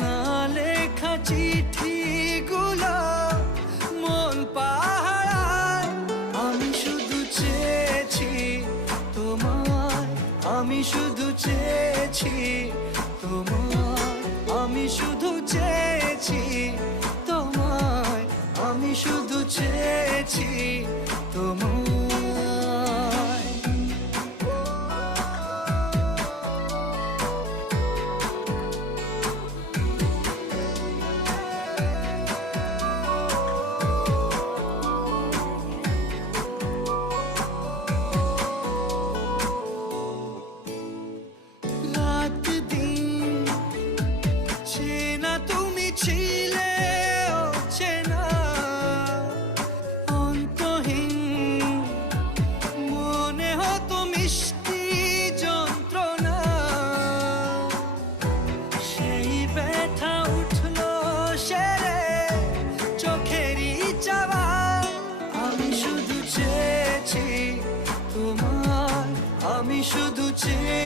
না লেখা চিঠিগুলো মন পাহারায়। আমি শুধু চেয়েছি তোমায়, আমি শুধু চেয়েছি তোমায়, আমি শুধু চেয়েছি তোমায়, আমি শুধু চেয়েছি তোমায়। রাত দিন চেনা তুমি ছিলে চেনা, অন্তহীন মনে হতো মিষ্টি যন্ত্রণা। সেই ব্যথা উঠলো সেরে চোখেরই চাওয়া। আমি শুধু চেয়েছি তোমার, আমি শুধু চেয়ে